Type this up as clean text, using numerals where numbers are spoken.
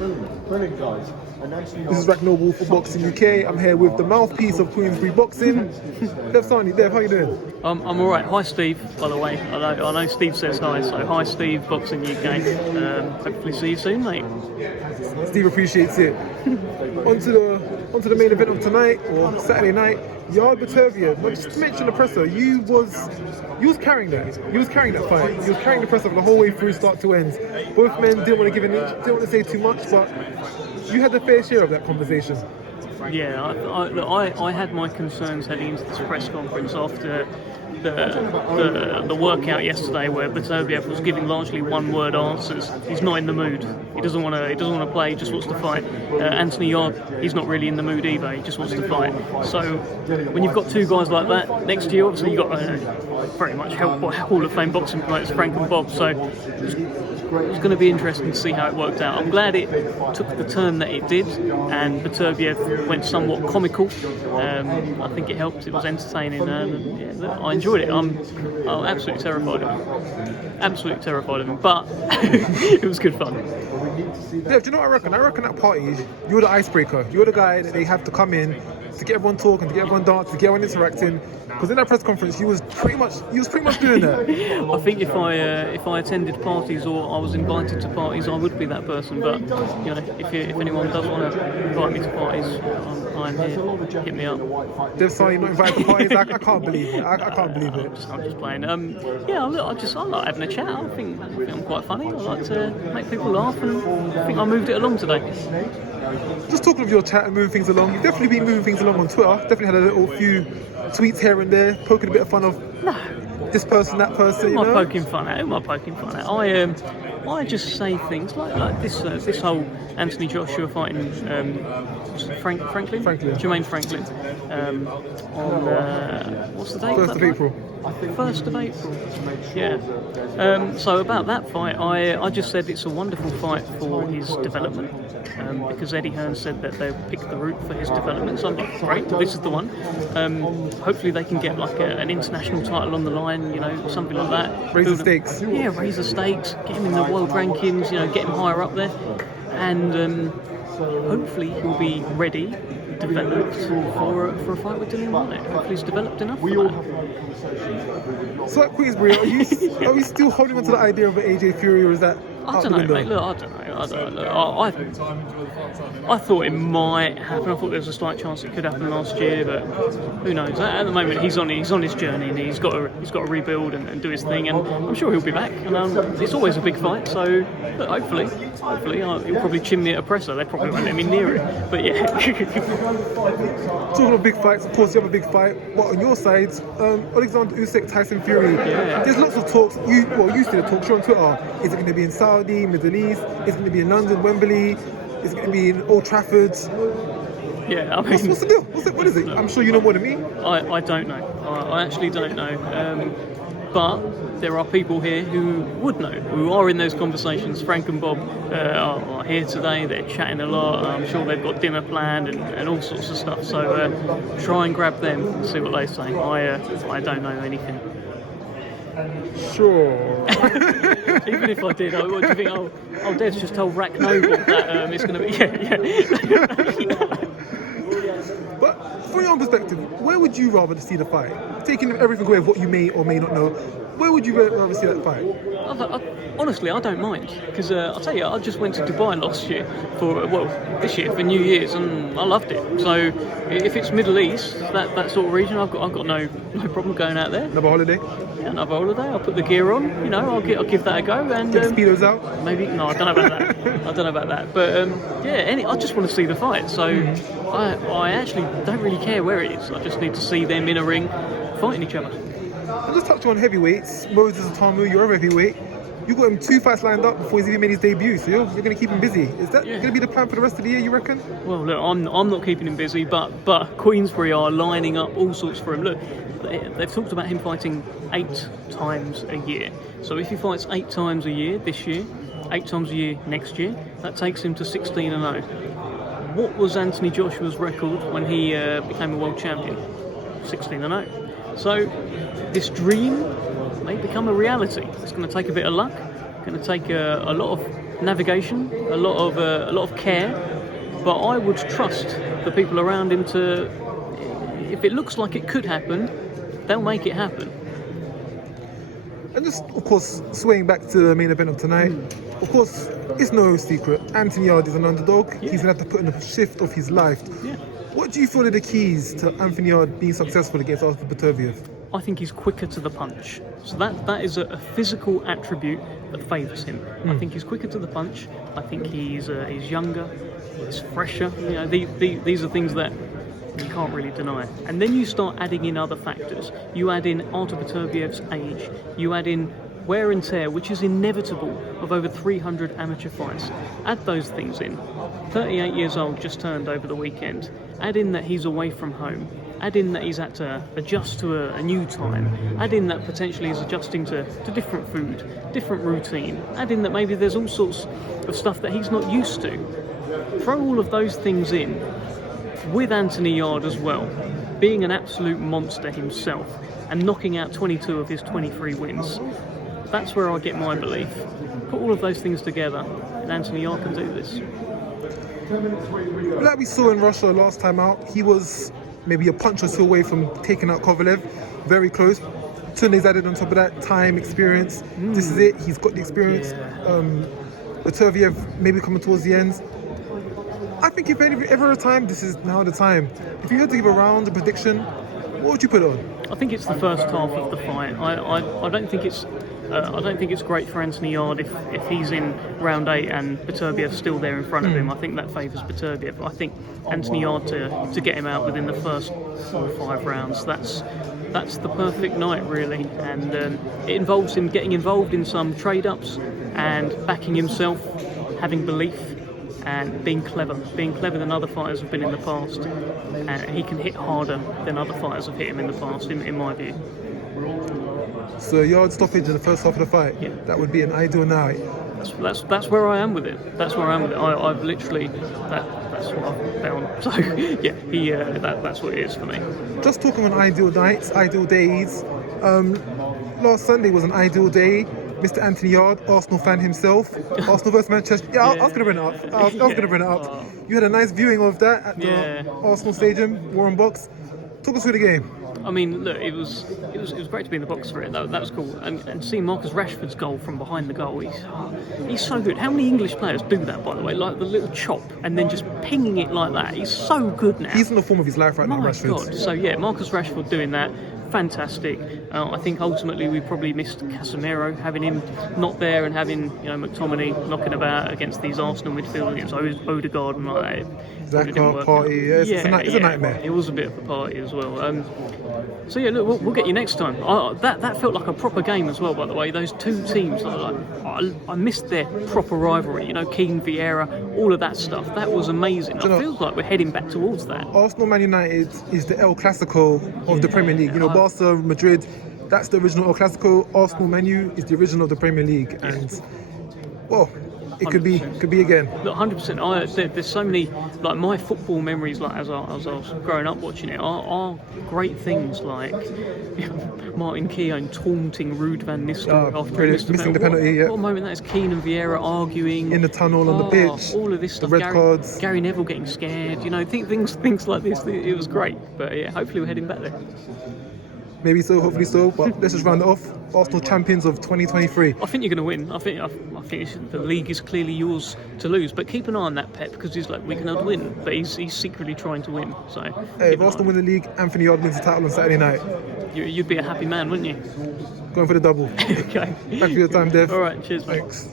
Brilliant, guys. This is Rack Noble for Boxing UK. I'm here with the mouthpiece of Queensbury Boxing. Dev SAHNI. Dev, how you doing? I'm alright. Hi Steve, by the way. I know Steve says hi, so hi Steve, Boxing UK. Hopefully see you soon, mate. Steve appreciates it. onto the main event of tonight, or Saturday night, YARDE BETERBIEV. But just to mention the presser, you was carrying that. You was carrying that fight. You was carrying the presser the whole way through, start to end. Both men didn't want to give an inch, didn't want to say too much, but you had the fair share of that conversation. Yeah, I had my concerns heading into this press conference after the workout yesterday, where BETERBIEV was giving largely one-word answers. He's not in the mood. He doesn't want to play. He just wants to fight. Anthony Yarde, he's not really in the mood either. He just wants to fight. So when you've got two guys like that next to you, obviously you've got very much Hall of Fame boxing promoters Frank and Bob. So it's going to be interesting to see how it worked out. I'm glad it took the turn that it did, and BETERBIEV went somewhat comical. I think it helped. It was entertaining, and I enjoyed it. I'm absolutely terrified of him. Absolutely terrified of him, but it was good fun. Dev, do you know what I reckon? I reckon at parties, you're the icebreaker. You're the guy that they have to come in to get everyone talking, to get everyone dancing, to get everyone interacting. Because in that press conference, he was pretty much doing that. I think if I attended parties or I was invited to parties, I would be that person. But you know, if anyone does want to invite me to parties, I'm here. Hit me up. Dev SAHNI not invited to parties. I can't believe it. I can't believe it. I'm just playing. Yeah, I like having a chat. I think I'm quite funny. I like to make people laugh, and I think I moved it along today. Just talking of your chat and moving things along, you've definitely been moving things along on Twitter. Definitely had a little few tweets here and there, poking a bit of fun of this person, that person. Who am I poking fun at? I just say things like this whole Anthony Joshua fighting Franklin? Jermaine Franklin on what's the date? 1st of April. 1st of April. Yeah. So about that fight, I just said it's a wonderful fight for his development, because Eddie Hearn said that they'll pick the route for his development. So I'm like, great, this is the one. Hopefully they can get like an international title on the line, you know, something like that. Raise the stakes. Yeah, raise the stakes, get him in the world rankings, you know, get him higher up there, and hopefully he'll be ready, developed for a fight with Dillian Whyte. Hopefully he's developed enough for that. So at Queensbury, are you still holding on to the idea of an AJ Fury, or is that I don't know, mate. Look, I don't know. I thought it might happen. I thought there was a slight chance it could happen last year, but who knows? At the moment, he's on his journey, and he's got to rebuild and do his thing, and I'm sure he'll be back. And it's always a big fight, so look, hopefully, he'll probably chin me at a presser. They probably won't let me near it, but yeah. Talking of big fights, of course, you have a big fight. What on your side? Alexander USYK, Tyson Fury. Yeah. There's lots of talks. You see the talks on Twitter. Is it going to be in Saudi, Middle East? Is it going to be in London, Wembley? Is it going to be in Old Trafford? Yeah, I mean, what's the deal? What is it? I'm sure you know more than me. I don't know. I actually don't know. But there are people here who would know, who are in those conversations. Frank and Bob are here today. They're chatting a lot. I'm sure they've got dinner planned and all sorts of stuff. So try and grab them and see what they say. I don't know anything. Sure. Even if I did, what do you think? Oh, Dev's just told Rack Noble that it's going to be. Yeah. But from your own perspective, where would you rather see the fight? Taking everything away of what you may or may not know, where would you rather see that fight? Honestly, I don't mind, because I'll tell you, I just went to Dubai last year this year for New Year's, and I loved it. So if it's Middle East, that sort of region, I've got no problem going out there. Another holiday? Yeah, another holiday. I'll put the gear on, you know, I'll give that a go, and get the speedos out. Maybe no, I don't know about that. But yeah, I just want to see the fight. So I actually don't really care where it is. I just need to see them in a ring fighting each other. I'll just touch on heavyweights. Moses Atamu, you're a heavyweight. You got him 2 fights lined up before he's even made his debut, so you're going to keep him busy. Is that going to be the plan for the rest of the year, you reckon? Well, look, I'm not keeping him busy, but Queensbury are lining up all sorts for him. Look, they've talked about him fighting 8 times a year. So if he fights 8 times a year this year, 8 times a year next year, that takes him to 16-0. What was Anthony Joshua's record when he became a world champion? 16-0. So this dream may become a reality. It's going to take a bit of luck. It's going to take a lot of navigation, a lot of care. But I would trust the people around him to, if it looks like it could happen, they'll make it happen. And just, of course, swaying back to the main event of tonight, of course, it's no secret, Anthony Yarde is an underdog. Yeah. He's going to have to put in a shift of his life. Yeah. What do you feel are the keys to Anthony Yarde being successful against Artur Beterbiev? I think he's quicker to the punch. So that is a physical attribute that favours him. I think he's quicker to the punch. I think he's younger, he's fresher. You know, these are things that you can't really deny. And then you start adding in other factors. You add in Artur Beterbiev's age. You add in wear and tear, which is inevitable of over 300 amateur fights. Add those things in. 38 years old, just turned over the weekend. Add in that he's away from home. Add in that he's had to adjust to a new time. Add in that potentially he's adjusting to different food, different routine. Add in that maybe there's all sorts of stuff that he's not used to. Throw all of those things in, with Anthony Yarde as well, being an absolute monster himself and knocking out 22 of his 23 wins. That's where I get my belief. Put all of those things together and Anthony Yarde can do this. Like we saw in Russia last time out, he was maybe a punch or two away from taking out Kovalev. Very close. Tunde's added on top of that time, experience. This is it. He's got the experience. Beterbiev maybe coming towards the end. I think if ever a time, this is now the time. If you had to give a round, a prediction, what would you put on? I think it's the first half of the fight. I don't think it's great for Anthony Yarde if he's in round 8 and Beterbiev's still there in front of him. I think that favours Beterbiev. I think Anthony Yarde to get him out within the first 4 or 5 rounds. That's the perfect night, really, and it involves him getting involved in some trade-ups and backing himself, having belief, and being clever than other fighters have been in the past. And he can hit harder than other fighters have hit him in the past, in my view. So Yarde stoppage in the first half of the fight, Yeah. that would be an ideal night. That's where I am with it. I've literally that's what I've found. So yeah, that's what it is for me. Just talking on ideal nights, ideal days. Last Sunday was an ideal day. Mr. Anthony Yarde, Arsenal fan himself. Arsenal versus Manchester. Yeah, I was going to bring it up. I was going to bring it up. You had a nice viewing of that at the Arsenal Stadium, Warren Box. Talk us through the game. I mean, look, it was great to be in the box for it. That was cool. And seeing Marcus Rashford's goal from behind the goal, he's so good. How many English players do that, by the way? Like the little chop and then just pinging it like that. He's so good now. He's in the form of his life right now, My Rashford. God. So yeah, Marcus Rashford doing that. Fantastic. I think ultimately we probably missed Casemiro, having him not there and having McTominay knocking about against these Arsenal midfielders against Odegaard and like that. Zaka, party, it's a nightmare. It was a bit of a party as well. So yeah, look, we'll get you next time. That felt like a proper game as well, by the way. Those two teams, I missed their proper rivalry. Keane, Vieira, all of that stuff. That was amazing. It feels like we're heading back towards that. Arsenal Man United is the El Clasico of the Premier League. Barca, Madrid, that's the original El Clasico. Arsenal Man U is the original of the Premier League, and well, it could be again. Look, 100%. There's so many, like my football memories, like as I was growing up watching it, are great things like Martin Keown taunting Ruud van Nistelrooy after missing the penalty. What a moment that is! Keane and Vieira arguing in the tunnel on the pitch. All of this stuff. The red cards. Gary Neville getting scared. Things like this. It was great. But yeah, hopefully we're heading back there. Maybe so, hopefully so. But let's just round it off. Arsenal champions of 2023. I think you're going to win. I think the league is clearly yours to lose. But keep an eye on that, Pep, because he's like, we can win, but he's secretly trying to win. So hey, if Arsenal win the league, Anthony Yarde wins the title on Saturday night. You'd be a happy man, wouldn't you? Going for the double. Okay. Thanks for your time, Dev. All right. Cheers, mate. Thanks.